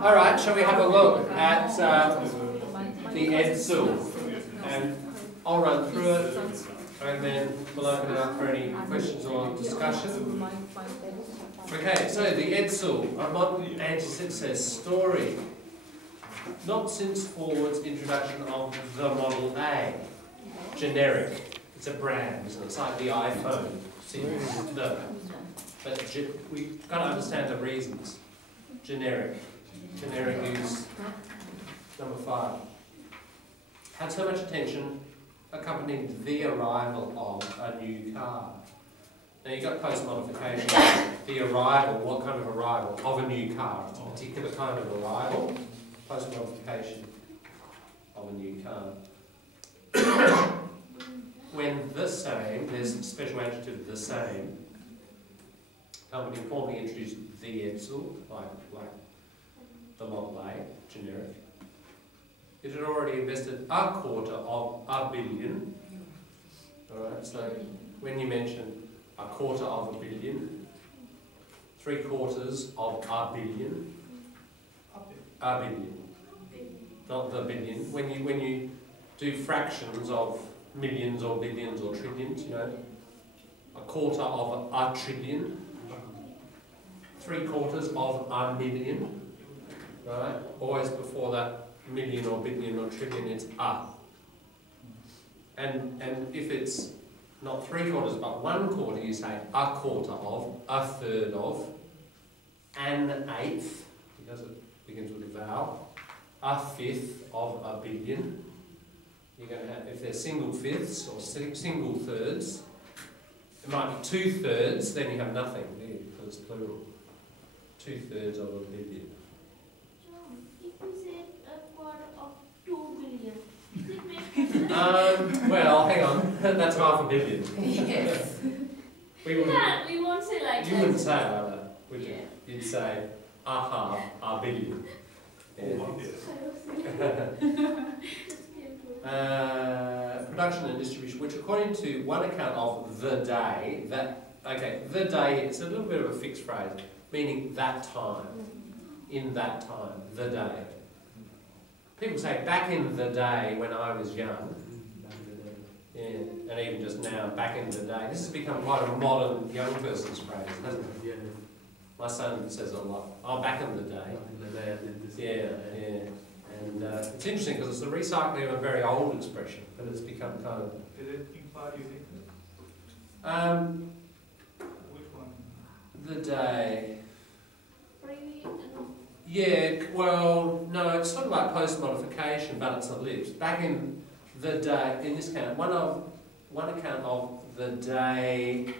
All right, shall we have a look at the EDSL? And I'll run through it, and then we'll open it up for any questions or discussion. Okay, so the EDSL, a modern anti-success story. Not since Ford's introduction of the Model A. Generic. It's a brand, isn't it? It's like the iPhone series. No. But we've got to understand the reasons. Generic. Generic use. Number 5. Had so much attention accompanying the arrival of a new car. Now you've got post-modification. The arrival, what kind of arrival? Of a new car. It's a particular kind of arrival. Post-modification of a new car. When the same, there's a special adjective, the same. Company formally introduced the EDSL, like the Model A, generic. It had already invested $250 million. Alright, so when you mention $250 million, 3/4 billion, a billion, not the billion. When you do fractions of millions or billions or trillions, you know, 1/4 trillion, 3/4 million, right? Always before that million or billion or trillion, it's a. And if it's not 3/4 but 1/4, you say 1/4 of, 1/3 of, an 1/8, because it begins with a vowel, 1/5 of a billion. You're going to have, if they're single fifths or single thirds, it might be 2/3, then you have nothing there because it's plural. 2/3 of a billion. If you say 1/4 of 2 billion, does it make sense? Well, hang on, that's $500 million. Yes. We won't say like you that. Wouldn't say it like that, would you? Yeah. You'd say, a billion. Yeah. Production and distribution, which according to one account of the day, the day, it's a little bit of a fixed phrase, meaning that time, in that time, the day. People say back in the day when I was young, yeah, and even just now, back in the day. This has become quite a modern young person's phrase, hasn't it? Yeah. My son says it a lot. Oh, back in the day. Yeah. And it's interesting because it's a recycling of a very old expression, but it's become kind of... Did it imply you think? Which one? The day. Yeah, well, no, it's sort of like post-modification, but it's ellipsed. Back in the day, in this account, one account of the day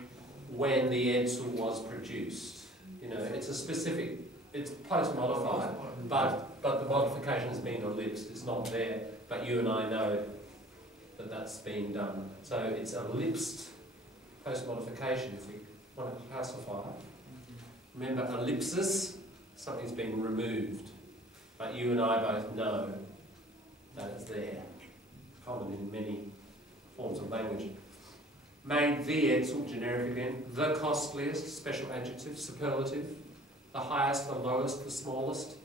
when the EDSL was produced. You know, it's a specific, it's post-modified, but the modification has been ellipsed. It's not there, but you and I know that that's been done. So it's ellipsed post-modification, if you want to classify it. Remember, ellipsis, something's been removed, but you and I both know that it's there. Common in many forms of language. Made the EDSL, generic again, the costliest, special adjective, superlative, the highest, the lowest, the smallest.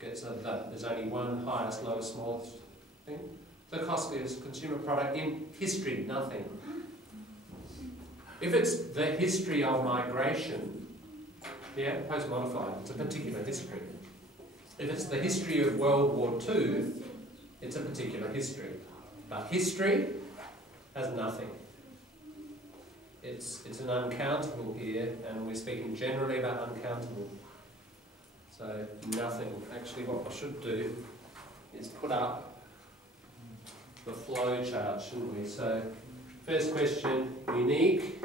Gets a the. There's only one highest, lowest, smallest thing. The costliest consumer product in history, nothing. If it's the history of migration, yeah, post-modified, it's a particular history. If it's the history of World War II, it's a particular history. But history has nothing. It's an uncountable here, and we're speaking generally about uncountable. So nothing. Actually, what I should do is put up the flow chart, shouldn't we? So first question, unique.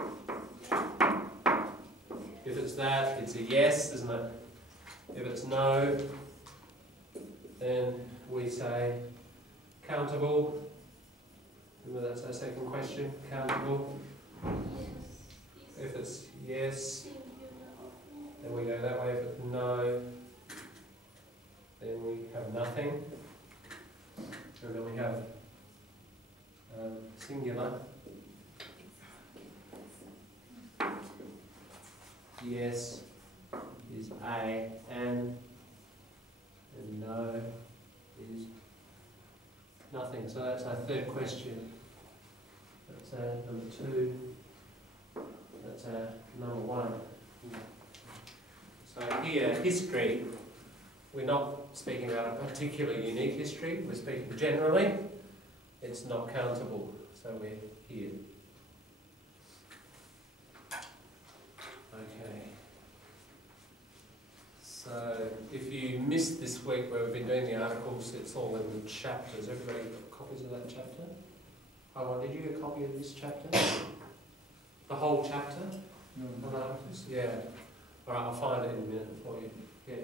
If it's that, it's a yes, isn't it? If it's no, then we say countable. Remember that's our second question, countable. If it's yes, then we go that way. If it's no, then we have nothing. And then we have singular. Yes is a, and And no is nothing. So that's our third question. That's our number 2. That's our number 1. So here, history, we're not speaking about a particular unique history, we're speaking generally. It's not countable, so we're here. Okay. So if you missed this week where we've been doing the articles, it's all in the chapters. Everybody got copies of that chapter? Oh, did you get a copy of this chapter? The whole chapter? On articles? Yeah. All right, I'll find it in a minute for you. Yeah,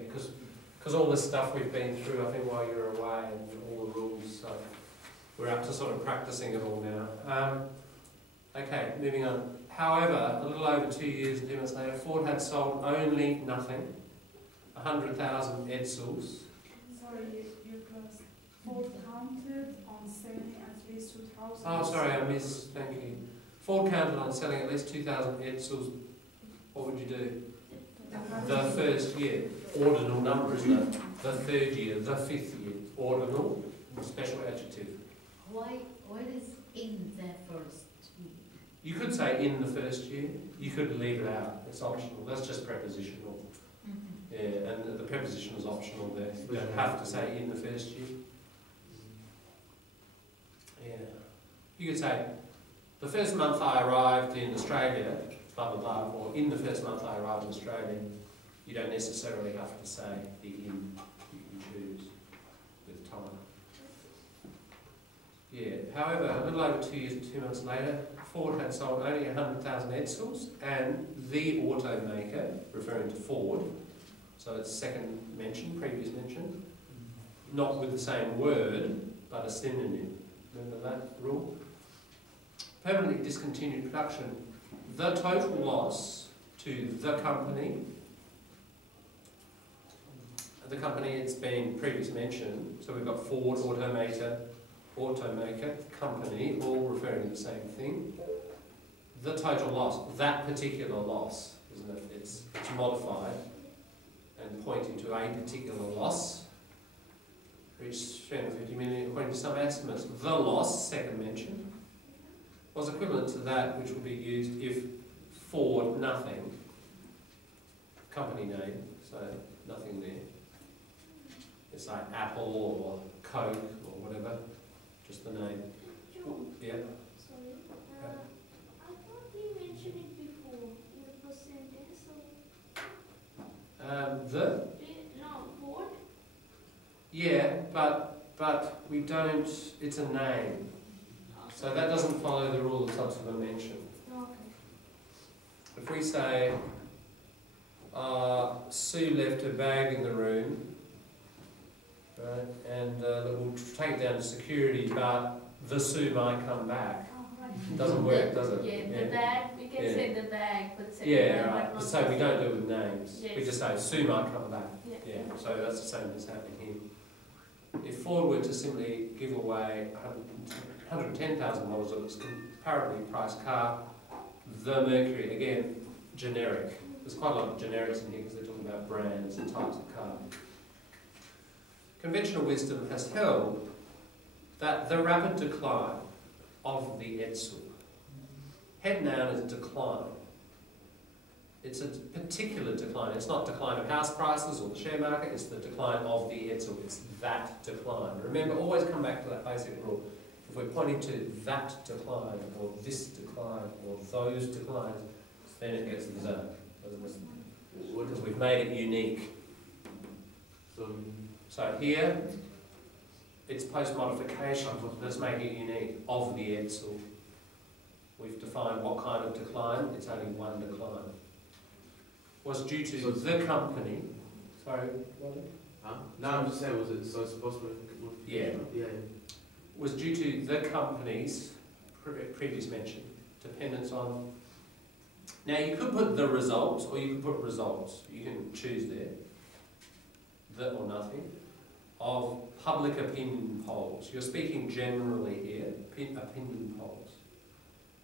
because all this stuff we've been through, I think, while you're away, and all the rules, so we're up to sort of practicing it all now. Okay, moving on. However, a little over 2 years and 2 months later, Ford had sold only nothing, 100,000 Edsels. Sorry, you plus Ford counted on selling at least 2,000. Oh, sorry, I missed. Thank you. Ford counted on selling at least 2,000 Edsels. What would you do? The first year. Ordinal number, isn't it? The third year, the fifth year. Ordinal, special adjective. Why is in the first year? You could say in the first year. You could leave it out. It's optional. That's just prepositional. Mm-hmm. Yeah, and the preposition is optional there. You don't have to say in the first year. Yeah. You could say, the first month I arrived in Australia, blah, blah, blah, or in the first month I arrived in Australia. You don't necessarily have to say the in. You can choose with time. Yeah. However, a little over 2 years and 2 months later, Ford had sold only 100,000 Edsels, and the automaker, referring to Ford, so it's second mention, previous mention, not with the same word, but a synonym. Remember that rule? Permanently discontinued production. The total loss to the company it's been previously mentioned, so we've got Ford, automaker, company, all referring to the same thing. The total loss, that particular loss, isn't it? It's modified and pointing to a particular loss, reached 350 million according to some estimates. The loss, second mention, was equivalent to that which would be used if Ford, nothing, company name, so nothing there. It's like Apple or Coke or whatever, just the name. John, Yeah. sorry. I thought we mentioned it before in the first sentence. So no, Ford. Yeah, but we don't. It's a name, so that doesn't follow the rule of subsequent mention. Okay. If we say Sue left her bag in the room. Right, and we'll take it down to security, but the Sue might come back. Oh, right. It doesn't work, does it? Yeah, the bag, we can Yeah. say the bag, but say Yeah, the right. not So we don't do it with names. Yes. We just say Sue might come back. Yeah. Yeah, so that's the same as happening here. If Ford were to simply give away $110,000 of this comparably priced car, the Mercury, again, generic. There's quite a lot of generics in here because they're talking about brands and types of car. Conventional wisdom has held that the rapid decline of the Edsel, head noun is decline. It's a particular decline. It's not decline of house prices or the share market, it's the decline of the Edsel. It's that decline. Remember, always come back to that basic rule. If we're pointing to that decline, or this decline, or those declines, then it gets the zone, doesn't it? Because we've made it unique. So here, it's post-modification, let's make it unique, of the Edsel. We've defined what kind of decline, it's only one decline. Was due to the company, sorry, Huh? No, I'm just saying, was it so supposed to be? Yeah. Yeah. was due to the company's previous mention, dependence on. Now you could put the results, or you could put results. You can choose there, the or nothing, of public opinion polls. You're speaking generally here, opinion polls,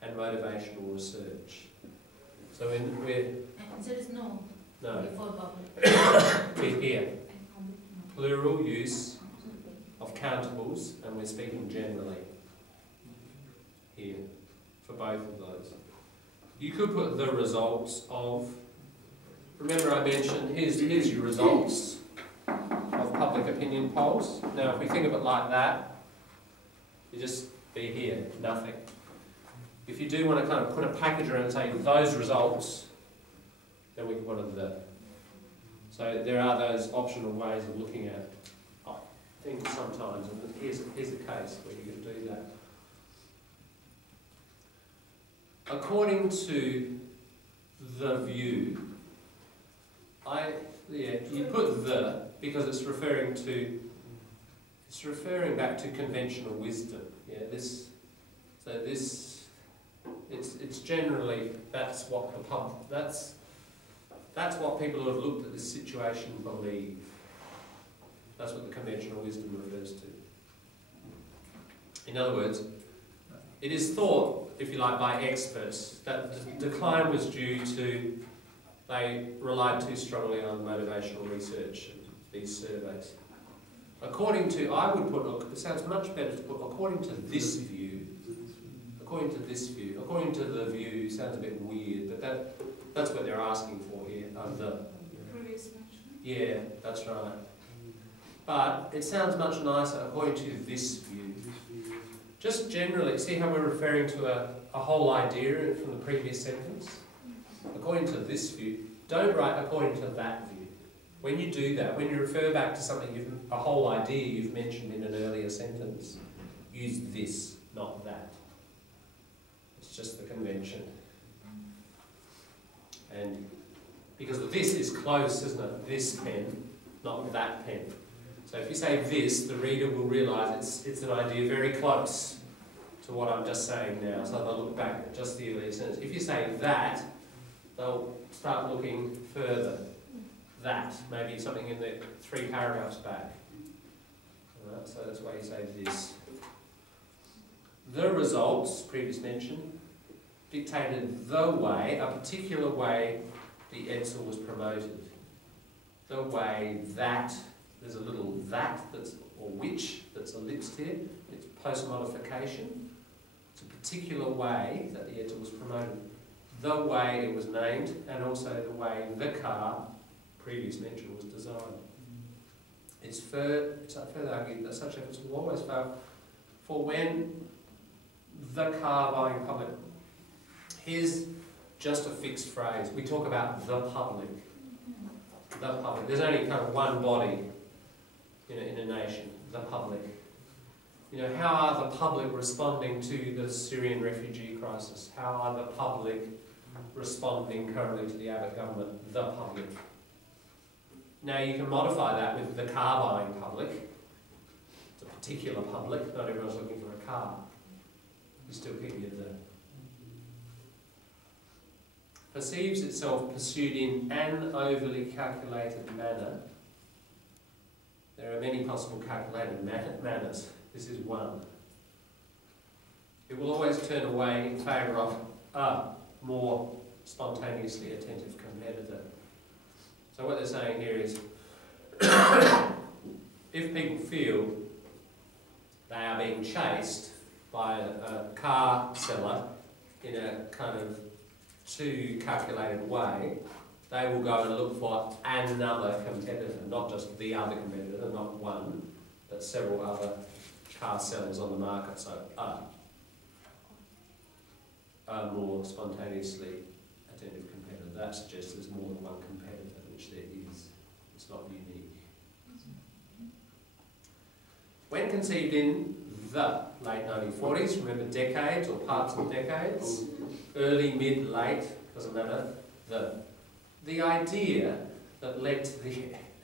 and motivational research. So we're And there is no no before public. here. And public, no. plural use of countables, and we're speaking generally here for both of those. You could put the results of, remember I mentioned, here's your results of public opinion polls. Now if we think of it like that, you just be here, nothing. If you do want to kind of put a package around and say those results, then we can put it there. So there are those optional ways of looking at things sometimes, and here's a case where you can do that. According to the view, you put the because it's referring back to conventional wisdom. Yeah, it's generally that's what people who have looked at this situation believe. That's what the conventional wisdom refers to. In other words, it is thought, if you like, by experts that the decline was due to they relied too strongly on motivational research and these surveys. According to, I would put, look, it sounds much better to put according to this view. According to this view. According to the view sounds a bit weird, but that's what they're asking for here. Yeah, that's right. But it sounds much nicer according to this view. Just generally, see how we're referring to a whole idea from the previous sentence? According to this view, don't write according to that view. When you do that, when you refer back to something, a whole idea you've mentioned in an earlier sentence, use this, not that. It's just the convention. And because this is close, isn't it? This pen, not that pen. So if you say this, the reader will realise it's an idea very close to what I'm just saying now. So they'll look back at just the earlier sentence. If you say that, they'll start looking further. That, maybe something in the 3 paragraphs back. Alright, so that's why you say this. The results, previous mention, dictated the way, a particular way the Edsel was promoted. The way that, there's a little that that's, or which, that's ellipsed here. It's post-modification. It's a particular way that the Edsel was promoted. The way it was named, and also the way the car, previous mention, was designed. It's further argued that such efforts will always fail for when the car buying public. Here's just a fixed phrase. We talk about the public. The public. There's only kind of one body in a nation, the public. You know, how are the public responding to the Syrian refugee crisis? How are the public responding currently to the Abbott government? The public. Now you can modify that with the car buying public. It's a particular public, not everyone's looking for a car. You still keep your the. Perceives itself pursued in an overly calculated manner. There are many possible calculated manners. This is one. It will always turn away in favour of a more spontaneously attentive competitor. So what they're saying here is, if people feel they are being chased by a car seller in a kind of too calculated way, they will go and look for another competitor, not just the other competitor, not one, but several other car sellers on the market. So a more spontaneously attentive competitor. That suggests there's more than one competitor, which there is. It's not unique. When conceived in the late 1940s, remember decades or parts of decades, early, mid, late, doesn't matter, the idea that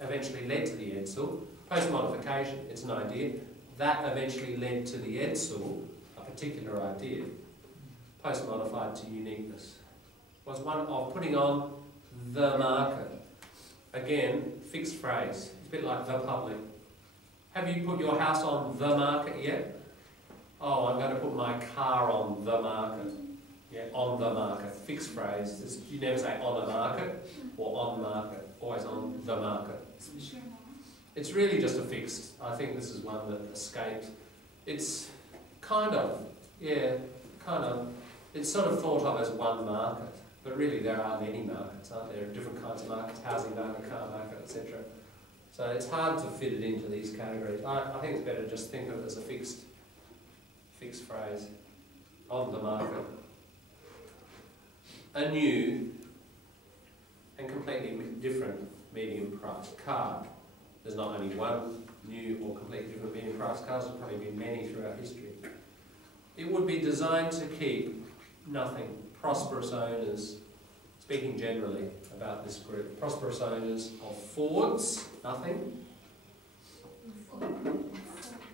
eventually led to the Edsel, post-modification, it's an idea, that eventually led to the Edsel, a particular idea, post-modified to uniqueness, was one of putting on the market. Again, fixed phrase, it's a bit like the public. Have you put your house on the market yet? Oh, I'm going to put my car on the market. Yeah, on the market. Fixed phrase. You never say on the market or on market. Always on the market. It's really just a fixed. I think this is one that escaped. It's kind of, yeah, kind of. It's sort of thought of as one market, but really there are many markets, aren't there? Different kinds of markets, housing market, car market, etc. So it's hard to fit it into these categories. I think it's better to just think of it as a fixed phrase of the market. A new and completely different medium price car. There's not only one new or completely different medium price cars, there's probably been many throughout history. It would be designed to keep nothing. Prosperous owners, speaking generally about this group, prosperous owners of Fords, nothing.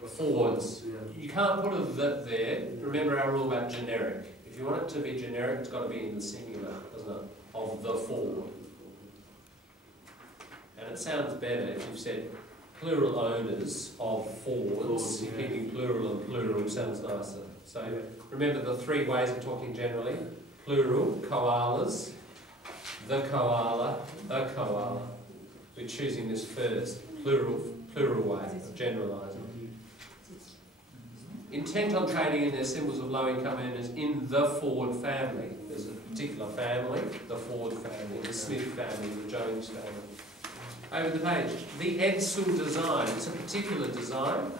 Fords. You can't put a "that" there. Remember our rule about generic. If you want it to be generic, it's got to be in the singular, doesn't it? Of the Ford. And it sounds better if you've said plural owners of Fords. You're keeping plural and plural sounds nicer. So remember the three ways of talking generally. Plural, koalas, the koala, a koala. We're choosing this first, plural way of generalising. Intent on trading in their symbols of low-income earners in the Ford family. There's a particular family, the Ford family, the Smith family, the Jones family. Over the page, the Edsel design. It's a particular design.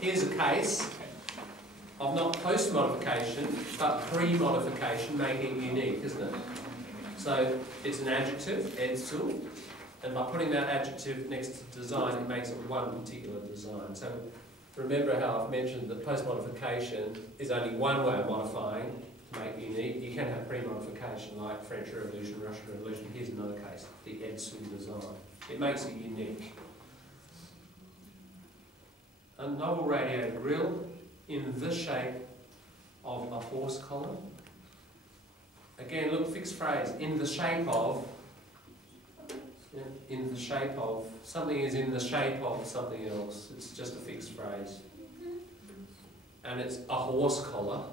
Here's a case of not post-modification, but pre-modification, making it unique, isn't it? So it's an adjective, Edsel, and by putting that adjective next to design, it makes it one particular design. So remember how I've mentioned that post-modification is only one way of modifying to make it unique. You can have pre-modification like French Revolution, Russian Revolution. Here's another case, the Edsel design. It makes it unique. A novel radiator grille in the shape of a horse collar. Again, look, fixed phrase, in the shape of, yeah, in the shape of, something is in the shape of something else. It's just a fixed phrase. And it's a horse collar.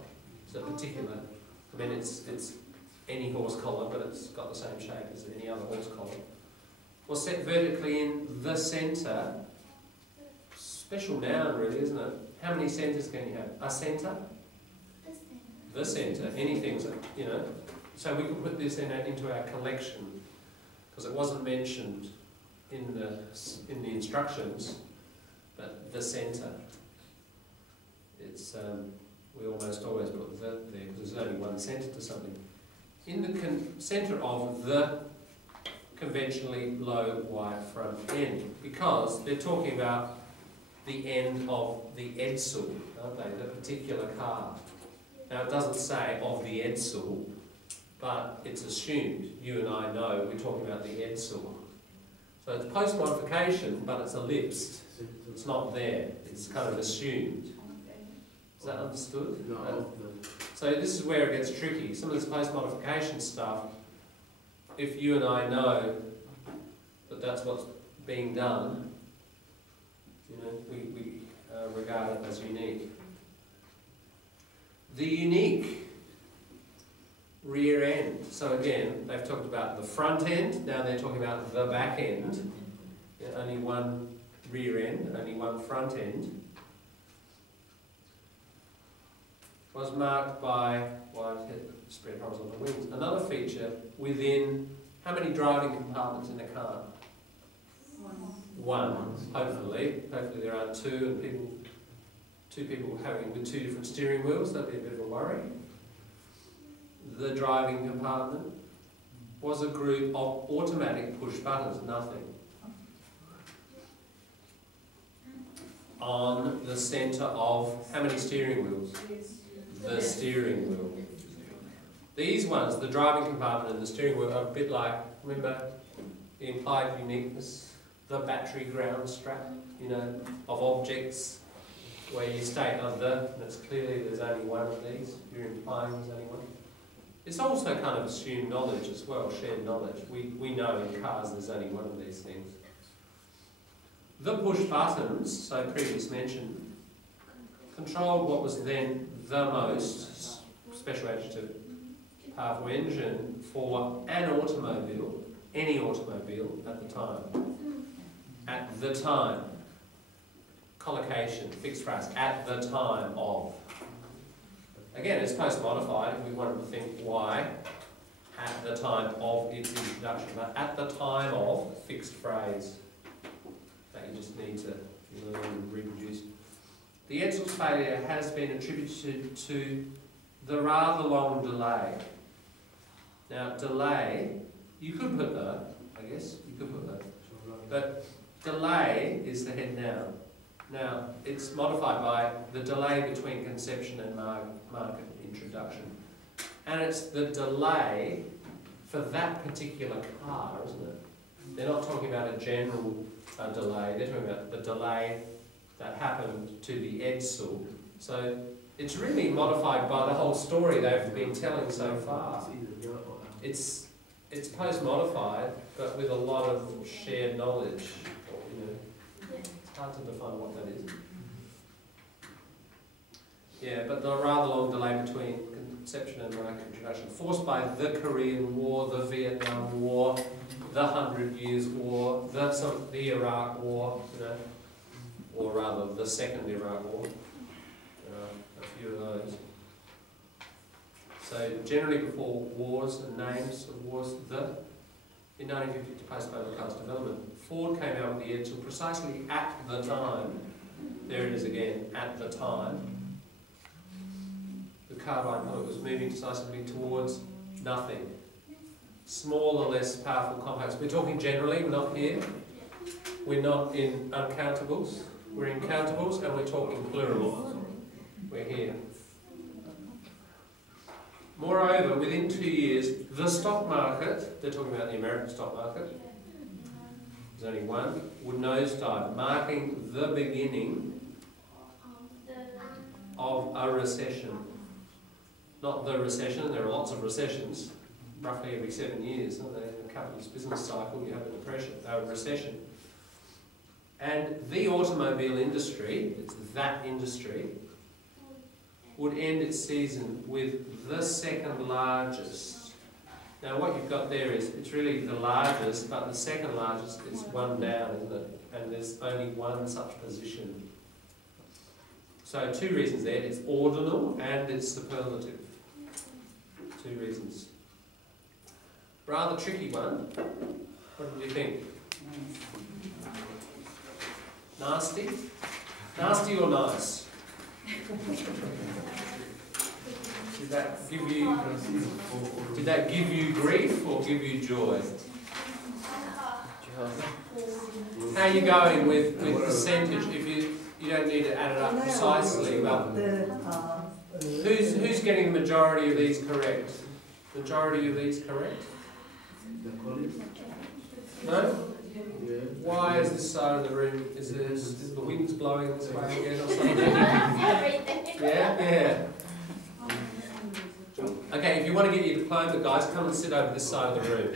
It's a particular, I mean it's any horse collar, but it's got the same shape as any other horse collar. Well, set vertically in the centre. Special noun really, isn't it? How many centres can you have? A centre? The centre. Anything, you know. So we could put this into our collection because it wasn't mentioned in the instructions, but the centre. It's we almost always put the there because there's only one centre to something. In the centre of the conventionally low white front end, because they're talking about the end of the Edsel, aren't they? The particular car. Now it doesn't say of the Edsel, but it's assumed. You and I know we're talking about the Edsel. So it's post-modification, but it's ellipsed. It's not there. It's kind of assumed. Is that understood? No. So this is where it gets tricky. Some of this post-modification stuff, if you and I know that that's what's being done, you know, we regard it as unique. The unique rear end. So again, they've talked about the front end, now they're talking about the back end. Yeah, only one rear end, only one front end. Was marked by, well, spread horizontal wings. Another feature within, how many driving compartments in a car? One, hopefully. Hopefully there aren't two, and two people having with two different steering wheels. That'd be a bit of a worry. The driving compartment was a group of automatic push buttons, nothing. On the centre of how many steering wheels? The steering wheel. These ones, the driving compartment and the steering wheel, are a bit like, remember the implied uniqueness, the battery ground strap, you know, of objects where you state of the, and it's clearly there's only one of these, you're implying there's only one. It's also kind of assumed knowledge as well, shared knowledge. We know in cars there's only one of these things. The push buttons, so previously mentioned, controlled what was then the most, special adjective, powerful engine for an automobile, any automobile at the time. At the time. Collocation, fixed phrase, at the time of. Again, it's post-modified if we wanted to think why at the time of its introduction, but at the time of fixed phrase that you just need to learn and reproduce. The Edsall's failure has been attributed to the rather long delay. Now, delay, you could put the, I guess, you could put the, but delay is the head noun. Now, it's modified by the delay between conception and market introduction. And it's the delay for that particular car, isn't it? They're not talking about a general delay, they're talking about the delay that happened to the Edsall. So it's really modified by the whole story they've been telling so far. It's post-modified, but with a lot of shared knowledge. You know, it's hard to define what that is. Yeah, but the rather long delay between conception and market introduction, forced by the Korean War, the Vietnam War, the 100 Years' War, the Iraq War, you know, or rather the Second Iraq War. A few of those. So generally before wars and names of wars, in 1950 to post-motor cars development, Ford came out with the Edsall precisely at the time. There it is again, at the time. The carbine pilot was moving decisively towards nothing. Smaller, less powerful compacts. We're talking generally, we're not here. We're not in uncountables. We're in countables and we're talking plural. We're here. Moreover, within 2 years, the stock market, they're talking about the American stock market, there's only one, would nosedive, marking the beginning of a recession. Not the recession, there are lots of recessions, roughly every 7 years. In a capitalist business cycle, you have a depression, a recession. And the automobile industry, it's that industry, would end its season with the second largest. Now what you've got there is, it's really the largest, but the second largest is one down, isn't it? And there's only one such position. So 2 reasons there, it's ordinal and it's superlative. 2 reasons. Rather tricky one. What do you think? Nasty? Nasty or nice? Did that give you grief or give you joy? How are you going with percentage? If you don't need to add it up precisely, but who's getting the majority of these correct? Majority of these correct? No? Why is this side of the room? Is the wind's blowing this way again or something? Yeah. Okay, if you want to get your diploma, guys, come and sit over this side of the room.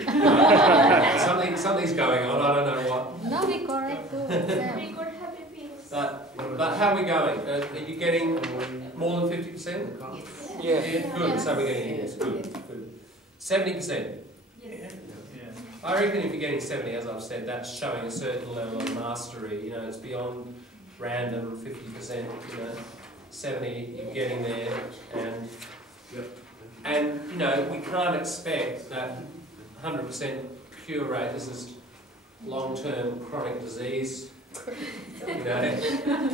Something's going on. I don't know what. No, we correct too. We got happy face. But how are we going? Are you getting more than 50%? Yeah. Good. So we're getting it. Good. 70%. I reckon if you're getting 70, as I've said, that's showing a certain level of mastery. You know, it's beyond random 50%. You know, 70, you're getting there, and you know, we can't expect that 100% cure rate. This is long-term chronic disease. You know,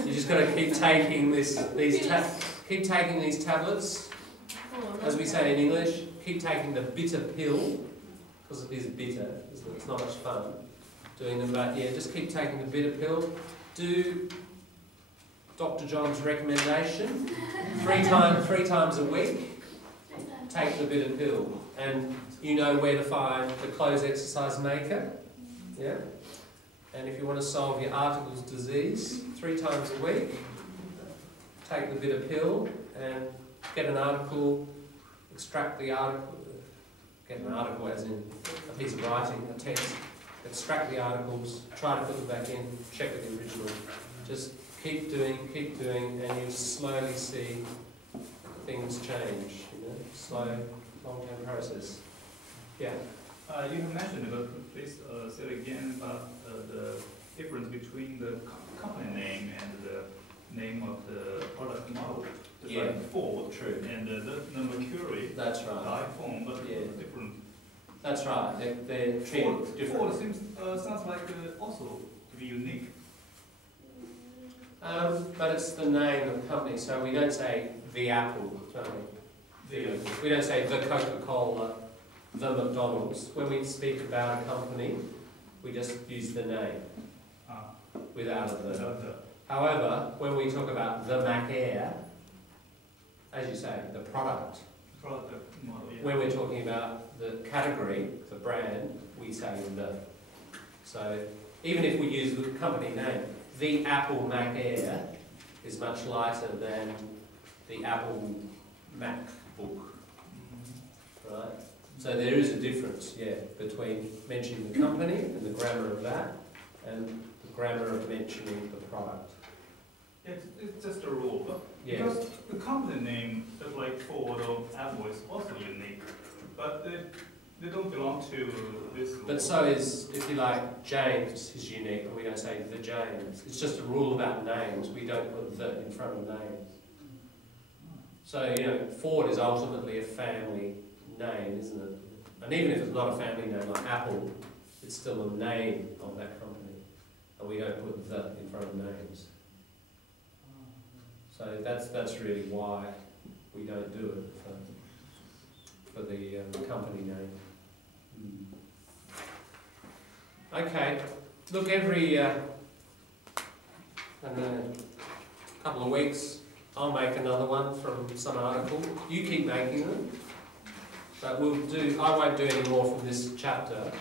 you just got to keep taking these tablets, as we say in English. Keep taking the bitter pill. Because it is bitter, isn't it? It's not much fun doing them, but yeah, just keep taking the bitter pill. Do Dr. John's recommendation 3 times a week. Take the bitter pill, and you know where to find the clothes exercise maker. Yeah, and if you want to solve your articles disease 3 times a week, take the bitter pill and get an article, extract the article. Get an article as in a piece of writing, a text, extract the articles, try to put them back in, check with the original. Just keep doing, and you slowly see things change, you know, slow, long-term process. Yeah? You have mentioned, but please say again about the difference between the company name and the name of the product model. It's Yeah. like Ford. True. And the Mercury, That's the right. iPhone, but Yeah. different. That's right. They're treated different. Ford seems, sounds like also to be unique. But it's the name of the company, so we don't say the Apple, don't we? We don't say the Coca-Cola, the McDonald's. When we speak about a company, we just use the name without a the. However, when we talk about the Mac Air, as you say, the product, Product model, yeah. when we're talking about the category, the brand, we say the. So even if we use the company name, the Apple Mac Air is much lighter than the Apple MacBook, right? So there is a difference, yeah, between mentioning the company and the grammar of that, and the grammar of mentioning the product. Yeah, it's just a rule, but Yeah. because the company name, just like Ford or Apple, is also unique, but they don't belong to this rule. But so is, if you like, James is unique, and we don't say the James. It's just a rule about names. We don't put the in front of names. So, you know, Ford is ultimately a family name, isn't it? And even if it's not a family name like Apple, it's still a name of that company. And we don't put the in front of names. So that's really why we don't do it for the company name. Okay, look, every I don't know, couple of weeks I'll make another one from some article. You keep making them, but I won't do any more from this chapter,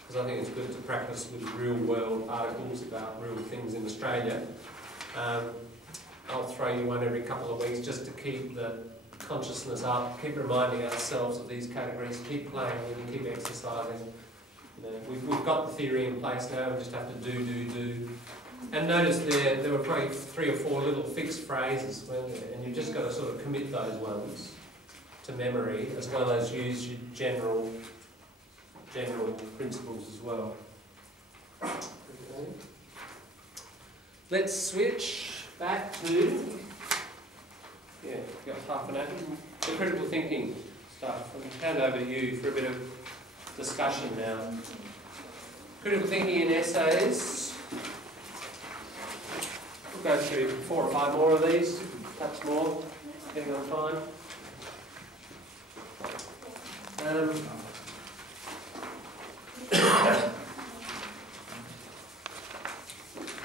because I think it's good to practice with real world articles about real things in Australia. I'll throw you one every couple of weeks just to keep the consciousness up, keep reminding ourselves of these categories, keep playing with them, keep exercising. You know, we've got the theory in place now, we just have to do. And notice there were probably 3 or 4 little fixed phrases, weren't there? And you've just got to sort of commit those ones to memory, as well as use your general principles as well. Okay. Let's switch back to, got half an hour, the critical thinking stuff. I'll hand over to you for a bit of discussion now. Critical thinking in essays. We'll go through 4 or 5 more of these, perhaps more, depending on time.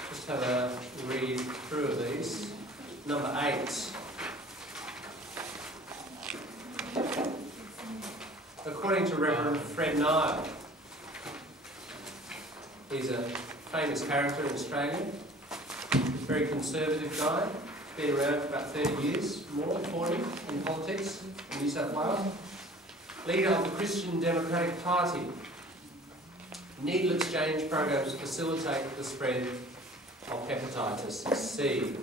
Just have a read through of these. Number 8. According to Reverend Fred Nile, he's a famous character in Australia, a very conservative guy, been around for about 30 years, more, 40, in politics in New South Wales. Leader of the Christian Democratic Party. Needle exchange programs facilitate the spread of hepatitis C.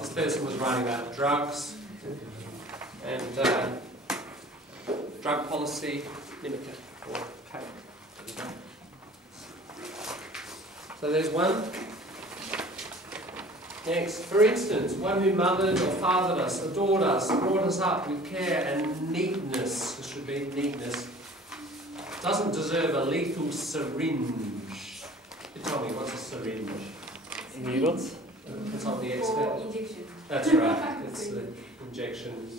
This person was writing about drugs and drug policy limited. So there's one. Next, for instance, one who mothered or fathered us, adored us, brought us up with care and neatness, this should be neatness, doesn't deserve a lethal syringe. You tell me, what's a syringe? Needles? Consult the expert. For injection. That's right, it's the injection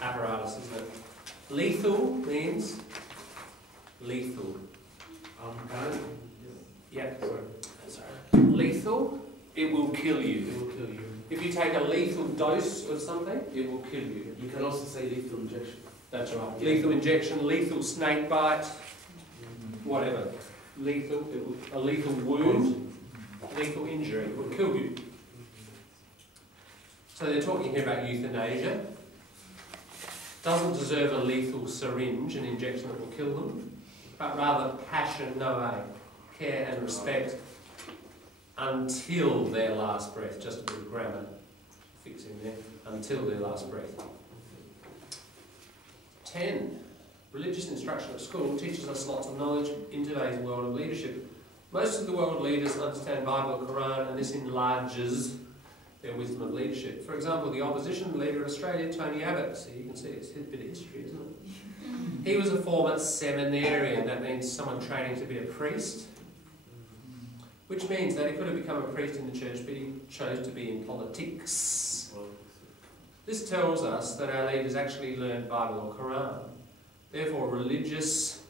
apparatus, isn't it? Lethal means lethal. Yeah. Sorry. Lethal, it will kill you. It will kill you. If you take a lethal dose of something, it will kill you. You can also say lethal injection. That's right. Lethal injection, lethal snake bite, whatever. Lethal, a lethal wound, lethal injury, it will kill you. So they're talking here about euthanasia. Doesn't deserve a lethal syringe, an injection that will kill them, but rather passion, care and respect until their last breath. Just a bit of grammar fixing there. Until their last breath. 10. Religious instruction at school teaches us lots of knowledge in today's world of leadership. Most of the world leaders understand Bible and Quran, and this enlarges their wisdom of leadership. For example, the opposition leader of Australia, Tony Abbott, so you can see it's a bit of history, isn't it? He was a former seminarian, that means someone training to be a priest, which means that he could have become a priest in the church, but he chose to be in politics. This tells us that our leaders actually learned Bible or Quran. Therefore, religious